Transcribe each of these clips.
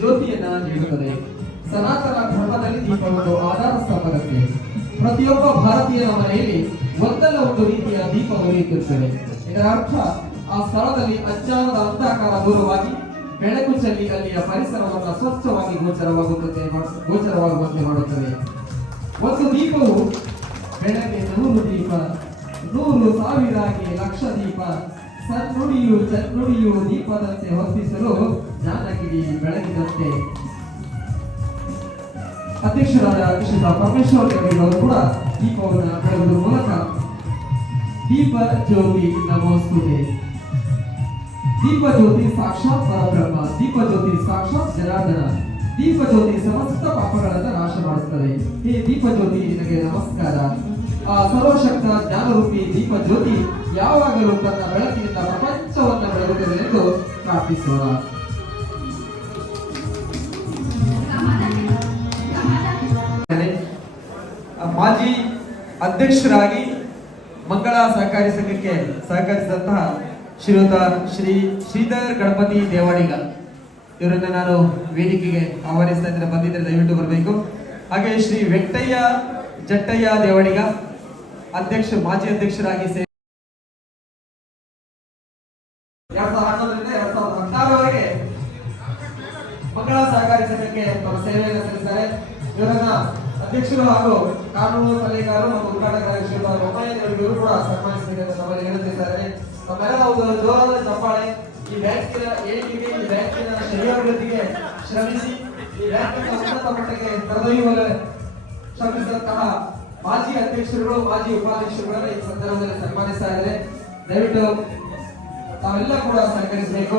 ಜ್ಯೋತಿಯನ್ನ ನೀಡುತ್ತದೆ. ಸನಾತನ ಧರ್ಮದಲ್ಲಿ ದೀಪ ಒಂದು ಆಧಾರ ಸ್ತಂಭದಂತೆ. ಪ್ರತಿಯೊಬ್ಬ ಭಾರತೀಯನ ಮನೆಯಲ್ಲಿ ಒಂದಲ್ಲ ಒಂದು ರೀತಿಯ ದೀಪ ಉರಿಯುತ್ತಿರುತ್ತದೆ ಇದರ ಅರ್ಥ, ಆ ಸ್ಥಳದಲ್ಲಿ ಅಜ್ಞಾನದ ಅಂಧಕಾರ ದೂರವಾಗಿ ಬೆಳಕು ಚೆಲ್ಲಿ ಅಲ್ಲಿಯ ಪರಿಸರವನ್ನು ಸ್ವಚ್ಛವಾಗಿ ಗೋಚರವಾಗುತ್ತದೆ ಗೋಚರವಾಗುವಂತೆ ಮಾಡುತ್ತದೆ. ಒಂದು ದೀಪವು ಬೆಳಗ್ಗೆ ನೂರು ದೀಪ, ನೂರು ಸಾವಿರಾಗಿ ಲಕ್ಷ ದೀಪ, ಸನ್ನುಡಿಯು ಚನ್ನುಡಿಯು ದೀಪದಂತೆ ಹೊತ್ತಿಸಲು ಜ್ಞಾನಗಿರಿ ಬೆಳಗಿದಂತೆ ಅಧ್ಯಕ್ಷರಾದ ಶ್ರೀ ಪರಮೇಶ್ವರ ದೇವರಿಗಳು ಕೂಡ ದೀಪವನ್ನು ಬೆಳಗುವ ಮೂಲಕ ದೀಪ ಜ್ಯೋತಿ ನಮೋಸ್ತುತೆ. ದೀಪ ಜ್ಯೋತಿ ಸಾಕ್ಷಾತ್ ಪರಬ್ರಹ್ಮ ದೀಪ ಜ್ಯೋತಿ ಸಾಕ್ಷಾತ್ ಜನಾರ್ದನ. ದೀಪ ಜ್ಯೋತಿ ಸಮಸ್ತ ಪಾಪಗಳನ್ನು ನಾಶ ಮಾಡುತ್ತದೆ ಹೇ ದೀಪ ಜ್ಯೋತಿ ನಿನಗೆ ನಮಸ್ಕಾರ. ಆ ಸರ್ವಶಕ್ತ, ಜ್ಞಾನರೂಪಿ ದೀಪ ಜ್ಯೋತಿ ಯಾವಾಗಲೂ ತನ್ನ ಬೆಳಕಿನಿಂದ ಪ್ರಪಂಚವನ್ನ ಬೆಳಗುತ್ತದೆ ಎಂದು ಪ್ರಾರ್ಥಿಸೋಣ. ಮಾಜಿ ಅಧ್ಯಕ್ಷರಾಗಿ ಮಂಗಳ ಸಹಕಾರಿ ಸಂಘಕ್ಕೆ ಸಹಕರಿಸಿದಂತಹ ಶ್ರೀಯುತ ಶ್ರೀ ಶ್ರೀಧರ್ ಗಣಪತಿ ದೇವಾಡಿಗ. ಇವರನ್ನ ನಾನು ವೇದಿಕೆಗೆ ಆಹ್ವಾನಿಸ್ತಾ ಇದ್ದೇನೆ. ಬಂದಿದ್ದರೆ ದಯವಿಟ್ಟು ಬರಬೇಕು. ಹಾಗೆ ಶ್ರೀ ವೆಂಕಟಯ್ಯ ಜಟ್ಟಯ್ಯ ದೇವಾಡಿಗ, ಅಧ್ಯಕ್ಷ, ಮಾಜಿ ಅಧ್ಯಕ್ಷರಾಗಿ ಸೇ ಎರಡ್ ಸಾವಿರದ ಹನ್ನೊಂದರಿಂದ ಎರಡ್ ಸಾವಿರದ ಹದಿನಾರವರೆಗೆ ಮಂಗಳ ಸಹಕಾರಿ ಸಂಘಕ್ಕೆ ತಮ್ಮ ಸೇವೆಯನ್ನು ಸಲ್ಲಿಸಿದ್ದಾರೆ ಇವರನ್ನ ಅಧ್ಯಕ್ಷರು ಹಾಗೂ ಕಾನೂನು ಸಲಹೆಗಾರರು ಮತ್ತು ಉದ್ಘಾಟಕ ಇವರು ಕೂಡ ಸನ್ಮಾನಿಸಬೇಕೆಂದು ನಮ್ಮಲ್ಲಿ ಹೇಳುತ್ತಿದ್ದಾರೆ. ತಮ್ಮೆಲ್ಲ ಒಂದು ಜೋರಾದ ಚಪ್ಪಾಳೆ, ಈ ಬ್ಯಾಂಕಿನ ಏಳಿಗೆಗೆ ಈ ಬ್ಯಾಂಕಿನ ಶ್ರೇಯೋಭಿವೃದ್ಧಿಗೆ ಶ್ರಮಿಸಿ, ಈ ಬ್ಯಾಂಕಿನ ಉನ್ನತ ಮಟ್ಟಕ್ಕೆ ಕರೆದೊಯ್ಯುವ ಶ್ರಮಿಸಿದಂತಹ ಮಾಜಿ ಅಧ್ಯಕ್ಷರುಗಳು, ಮಾಜಿ ಉಪಾಧ್ಯಕ್ಷರುಗಳನ್ನ ಈ ಸಂದರ್ಭದಲ್ಲಿ ಸನ್ಮಾನಿಸ್ತಾ ದಯವಿಟ್ಟು ತಾವೆಲ್ಲ ಕೂಡ ಸಹಕರಿಸಬೇಕು.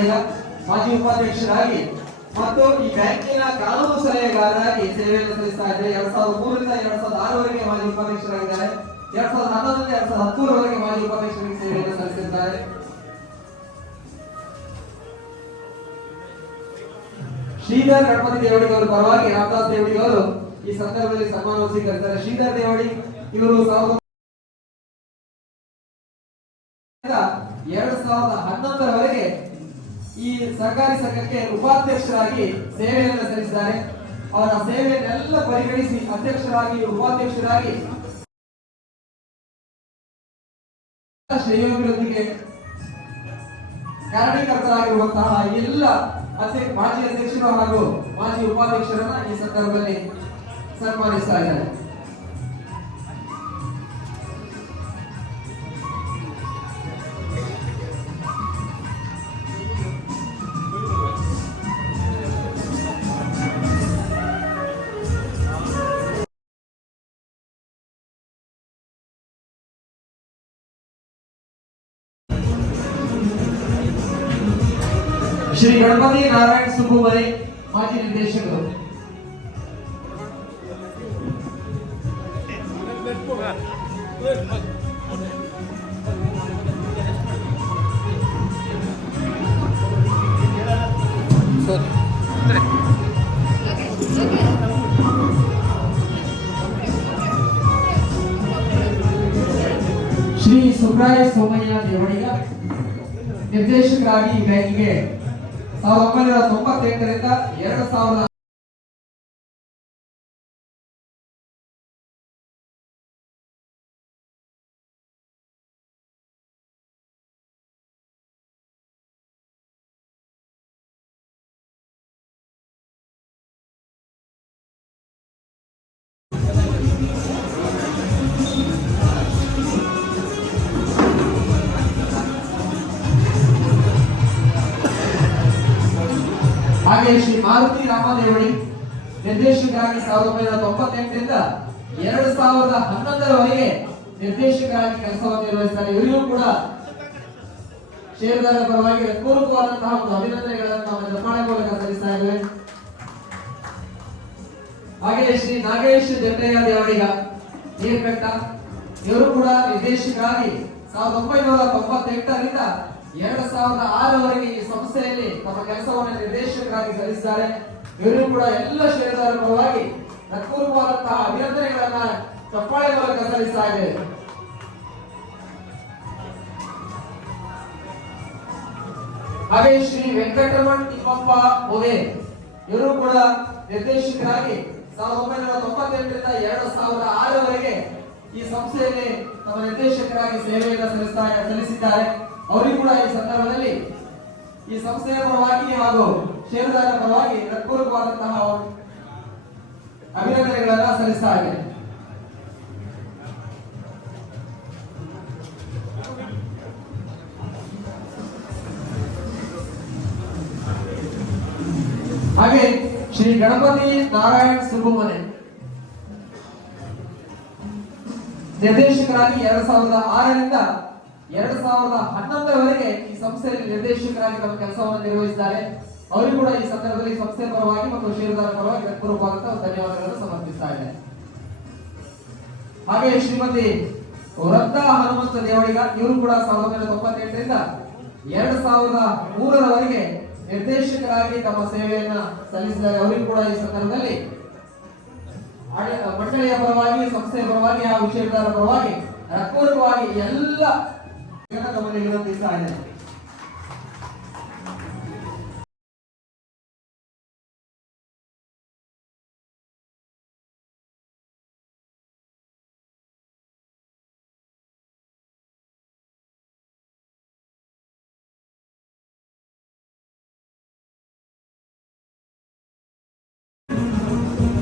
ಶನಿಯ ಮಾಜಿ ಉಪಾಧ್ಯಕ್ಷರಾಗಿ ಮತ್ತು ಈ ಬ್ಯಾಂಕಿನ ಕಾನೂನು ಸಲಹೆಗಾರರಾಗಿ ಸೇವೆಯನ್ನು ಸಲ್ಲಿಸ್ತಾ ಇದ್ದಾರೆ. ಎರಡ್ ಸಾವಿರದ ಮೂರರಿಂದ ಎರಡ್ ಸಾವಿರದ ಆರವರೆಗೆ ಮಾಜಿ ಉಪಾಧ್ಯಕ್ಷರಾಗಿದ್ದಾರೆ. ಎರಡ್ ಸಾವಿರದ ಹನ್ನೊಂದರಿಂದ ಎರಡ್ ಸಾವಿರದ ಹತ್ತೂರವರೆಗೆ ಮಾಜಿ ಉಪಾಧ್ಯಕ್ಷರಿಗೆ ಸೇವೆಯನ್ನು ಸಲ್ಲಿಸಿದ್ದಾರೆ. ಶ್ರೀಧರ್ ಗಣಪತಿ ದೇವಡಿ ಅವರು ಪರವಾಗಿ ರಾಮದಾಸ್ ದೇವಡಿ ಅವರು ಈ ಸಂದರ್ಭದಲ್ಲಿ ಸನ್ಮಾನ ಸ್ವೀಕರಿಸಿದ್ದಾರೆ. ಶ್ರೀಧರ್ ದೇವಡಿ, ಇವರು ಎರಡ್ ಸಾವಿರದ ಹನ್ನೊಂದರವರೆಗೆ ಈ ಸರ್ಕಾರಿ ಸಂಘಕ್ಕೆ ಉಪಾಧ್ಯಕ್ಷರಾಗಿ ಸೇವೆಯನ್ನು ಸಲ್ಲಿಸಿದ್ದಾರೆ. ಅವರ ಸೇವೆಯನ್ನೆಲ್ಲ ಪರಿಗಣಿಸಿ ಅಧ್ಯಕ್ಷರಾಗಿ, ಉಪಾಧ್ಯಕ್ಷರಾಗಿ ಶ್ರೇಯೋಭಿವೃದ್ಧಿಗೆ ಕಾರಣೀಕರ್ತರಾಗಿರುವಂತಹ ಎಲ್ಲ ಮಾಜಿ ಅಧ್ಯಕ್ಷರು ಹಾಗೂ ಮಾಜಿ ಉಪಾಧ್ಯಕ್ಷರನ್ನ ಈ ಸಂದರ್ಭದಲ್ಲಿ ಸನ್ಮಾನಿಸ್ತಾ ಇದ್ದಾರೆ ಶ್ರೀ ಗಣಪತಿ ನಾರಾಯಣ ಸುಬ್ಬುಮರಿ ಮಾಜಿ ನಿರ್ದೇಶಕರು ಶ್ರೀ ಸುಬ್ರಾಯ ಸೋಮಯ್ಯ ದೇವಡಿಗ ನಿರ್ದೇಶಕರಾಗಿ ಈ ಬ್ಯಾಂಕಿಗೆ ಸಾವಿರದ ಒಂಬೈನೂರ ತೊಂಬತ್ತೆಂಟರಿಂದ ಎರಡು ಸಾವಿರದ ಹಾಗೆ ಶ್ರೀ ಮಾರುತಿ ರಾಮದೇವಳಿ ನಿರ್ದೇಶಕರಾಗಿ ಸಾವಿರದ ಒಂಬೈನೂರ ತೊಂಬತ್ತೆಂಟರಿಂದ ಎರಡು ಸಾವಿರದ ಹನ್ನೊಂದರವರೆಗೆ ನಿರ್ದೇಶಕರಾಗಿ ಕೆಲಸವನ್ನು ನಿರ್ವಹಿಸ್ತಾರೆ. ಇವರಿಗೂ ಕೂಡ ಷೇರುದಾರರ ಪರವಾಗಿ ಪೂರ್ವಕವಾದಂತಹ ಒಂದು ಅಭಿನಂದನೆಗಳನ್ನು ನಾವು ನಿರ್ಮಾಣ ಮೂಲಕ ಸಲ್ಲಿಸ್ತಾ ಇದ್ದೇವೆ. ಹಾಗೆ ಶ್ರೀ ನಾಗೇಶ್ ಜಟ್ಟಯ್ಯ ದೇವಡಿಗ ನೀರ್ಕಟ್ಟ ಇವರು ಕೂಡ ನಿರ್ದೇಶಕರಾಗಿ ಸಾವಿರದ ಒಂಬೈನೂರ ತೊಂಬತ್ತೆಂಟರಿಂದ ಎರಡು ಸಾವಿರದ ಆರವರೆಗೆ ಈ ಸಂಸ್ಥೆಯಲ್ಲಿ ತಮ್ಮ ಕೆಲಸವನ್ನು ನಿರ್ದೇಶಕರಾಗಿ ಸಲ್ಲಿಸಿದ್ದಾರೆ. ಇವರು ಕೂಡ ಎಲ್ಲ ಷೇರುದಾರರ ಪರವಾಗಿ ಹೃತ್ಪೂರ್ವವಾದಂತಹ ಅಭಿನಂದನೆಗಳನ್ನ ಚಪ್ಪಾಳೆ ಮೂಲಕ ಸಲ್ಲಿಸ್ತಾ ಇದೆ ಹಾಗೆ ಶ್ರೀ ವೆಂಕಟರಮಣ್ ತಿಮ್ಮಪ್ಪ ಓದೆ ಇವರು ಕೂಡ ನಿರ್ದೇಶಕರಾಗಿ ಸಾವಿರದ ಒಂಬೈನೂರ ತೊಂಬತ್ತೆಂಟರಿಂದ ಎರಡು ಸಾವಿರದ ಆರರವರೆಗೆ ಈ ಸಂಸ್ಥೆಯಲ್ಲಿ ತಮ್ಮ ನಿರ್ದೇಶಕರಾಗಿ ಸೇವೆಯನ್ನು ಸಲ್ಲಿಸ್ತಾ ಸಲ್ಲಿಸಿದ್ದಾರೆ. ಅವರಿಗೂ ಕೂಡ ಈ ಸಂದರ್ಭದಲ್ಲಿ ಈ ಸಂಸ್ಥೆಯ ಪರವಾಗಿ ಹಾಗೂ ಷೇರುದಾರರ ಪರವಾಗಿ ಹೃತ್ಪೂರ್ವಕವಾದಂತಹ ಅಭಿನಂದನೆಗಳನ್ನ ಸಲ್ಲಿಸ್ತಾ ಇದ್ದೇನೆ. ಹಾಗೆ ಶ್ರೀ ಗಣಪತಿ ನಾರಾಯಣ್ ಸುಬ್ಬಮನೆ ನಿರ್ದೇಶಕರಾಗಿ ಎರಡ್ ಸಾವಿರದ ಆರರಿಂದ ಎರಡ್ ಸಾವಿರದ ಹನ್ನೊಂದರವರೆಗೆ ಈ ಸಂಸ್ಥೆಯಲ್ಲಿ ನಿರ್ದೇಶಕರಾಗಿ ತಮ್ಮ ಕೆಲಸವನ್ನು ನಿರ್ವಹಿಸಿದ್ದಾರೆ. ಅವರು ಕೂಡ ಈ ಸಂದರ್ಭದಲ್ಲಿ ಸಂಸ್ಥೆ ಪರವಾಗಿ ಮತ್ತು ಷೇರುದಾರ ಪರವಾಗಿ ಹೃತ್ಪೂರ್ವಕವಾದಂತಹ ಧನ್ಯವಾದಗಳನ್ನು ಸಮರ್ಪಿಸ್ತಾ ಇದೆ ಹಾಗೆ ಶ್ರೀಮತಿ ವೃತ್ತ ಹನುಮಂತ ದೇವಡಿಗ ಇವರು ಕೂಡ ಸಾವಿರದ ಒಂಬೈನೂರ ತೊಂಬತ್ತೆಂಟರಿಂದ ಎರಡ್ ಸಾವಿರದ ಮೂರರವರೆಗೆ ನಿರ್ದೇಶಕರಾಗಿ ತಮ್ಮ ಸೇವೆಯನ್ನ ಸಲ್ಲಿಸಿದ್ದಾರೆ. ಅವರಿಗೂ ಕೂಡ ಈ ಸಂದರ್ಭದಲ್ಲಿ ಮಂಡಳಿಯ ಪರವಾಗಿ, ಸಂಸ್ಥೆಯ ಪರವಾಗಿ ಹಾಗೂ ಷೇರುದಾರರ ಪರವಾಗಿ ಹೃತ್ಪೂರ್ವಕವಾಗಿ ಎಲ್ಲ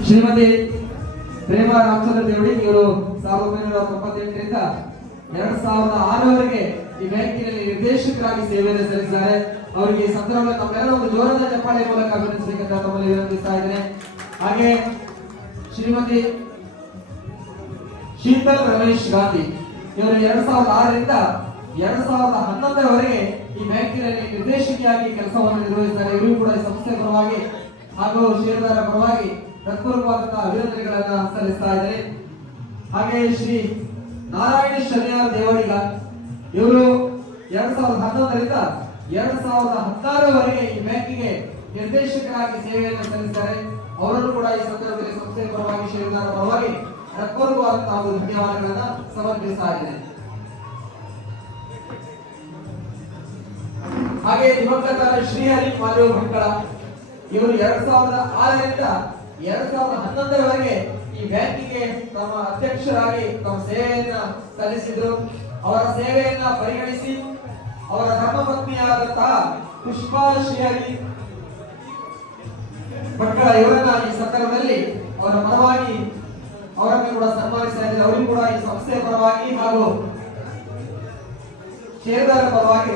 ಶ್ರೀಮತಿ ಪ್ರೇಮ ರಾಮಚಂದ್ರ ದೇವಡಿ ಇವರು ಸಾವಿರದ ಒಂಬೈನೂರ ತೊಂಬತ್ತೆಂಟರಿಂದ ಎರಡ್ ಸಾವಿರದ ಆರರವರೆಗೆ ಈ ಬ್ಯಾಂಕಿನಲ್ಲಿ ನಿರ್ದೇಶಕರಾಗಿ ಸೇವೆಯನ್ನು ಸಲ್ಲಿಸಿದ್ದಾರೆ. ಅವರಿಗೆ ಈ ಸಂದರ್ಭದಲ್ಲಿ ತಮ್ಮೆಲ್ಲರ ಒಂದು ಜೋರದ ಚಪ್ಪಾಳೆ ಮೂಲಕ ಅಭಿನಂದಿಸಬೇಕಂತ ತಮ್ಮಲ್ಲಿ ವಿನಂತಿಸ್ತಾ ಇದ್ದೇನೆ. ಹಾಗೆ ಶ್ರೀಮತಿ ಶೀತಲ್ ರಮೇಶ್ ಗಾಂಧಿ ಇವರು ಎರಡ್ ಸಾವಿರದ ಆರರಿಂದ ಎರಡ್ ಸಾವಿರದ ಹನ್ನೊಂದರವರೆಗೆ ಈ ಬ್ಯಾಂಕಿನಲ್ಲಿ ನಿರ್ದೇಶಕಿಯಾಗಿ ಕೆಲಸವನ್ನು ನಿರ್ವಹಿಸಿದ್ದಾರೆ. ಇವರು ಕೂಡ ಸಂಸ್ಥೆ ಪರವಾಗಿ ಹಾಗೂ ಷೇರುದಾರ ಪರವಾಗಿ ಹೃತ್ಪೂರ್ವಕವಾದಂತಹ ಅಭಿನಂದನೆಗಳನ್ನ ಸಲ್ಲಿಸ್ತಾ ಇದ್ದಾರೆ. ಹಾಗೆ ಶ್ರೀ ನಾರಾಯಣ ಶನಿಯಾರ ದೇವಡಿಗ ಇವರು ಎರಡ್ ಸಾವಿರದ ಹನ್ನೊಂದರಿಂದ ಎರಡ್ ಸಾವಿರದ ಹತ್ತಾರವರೆಗೆ ಈ ಬ್ಯಾಂಕಿಗೆ ನಿರ್ದೇಶಕರಾಗಿ ಸೇವೆಯನ್ನು ಸಲ್ಲಿಸಿದ್ದಾರೆ ಅವರನ್ನು ಕೂಡ ಈ ಸಂದರ್ಭದಲ್ಲಿ ಸಂಸ್ಥೆಯ ಪರವಾಗಿ ಷೇರುದಾರರ ಪರವಾಗಿ ಹೃತ್ಪೂರ್ವಕವಾದಂತಹ ಒಂದು ಧನ್ಯವಾದಗಳನ್ನ ಸಮರ್ಪಿಸಲಾಗಿದೆ. ಹಾಗೆ ದಿವಂಗತ ಶ್ರೀಹರಿ ಮಾದೇವ ಭಟ್ಕಳ, ಇವರು ಎರಡ್ ಸಾವಿರದ ಆರರಿಂದ ಎರಡ್ ಸಾವಿರದ ಹನ್ನೊಂದರವರೆಗೆ ಈ ಬ್ಯಾಂಕಿಗೆ ತಮ್ಮ ಅಧ್ಯಕ್ಷರಾಗಿ ತಮ್ಮ ಸೇವೆಯನ್ನ ಸಲ್ಲಿಸಿದ್ರು. ಅವರ ಸೇವೆಯನ್ನ ಪರಿಗಣಿಸಿ ಅವರ ಧರ್ಮಪತ್ನಿಯಾದಂತಹ ಪುಷ್ಪಾಶಿಯಾಗಿ ಇವರನ್ನ ಈ ಸಂದರ್ಭದಲ್ಲಿ ಅವರ ಪರವಾಗಿ ಅವರನ್ನು ಕೂಡ ಸನ್ಮಾನಿಸ್ತಾ ಇದ್ದಾರೆ ಅವರಿಗೂ ಕೂಡ ಈ ಸಂಸ್ಥೆಯ ಪರವಾಗಿ ಹಾಗೂ ಷೇರುದಾರರ ಪರವಾಗಿ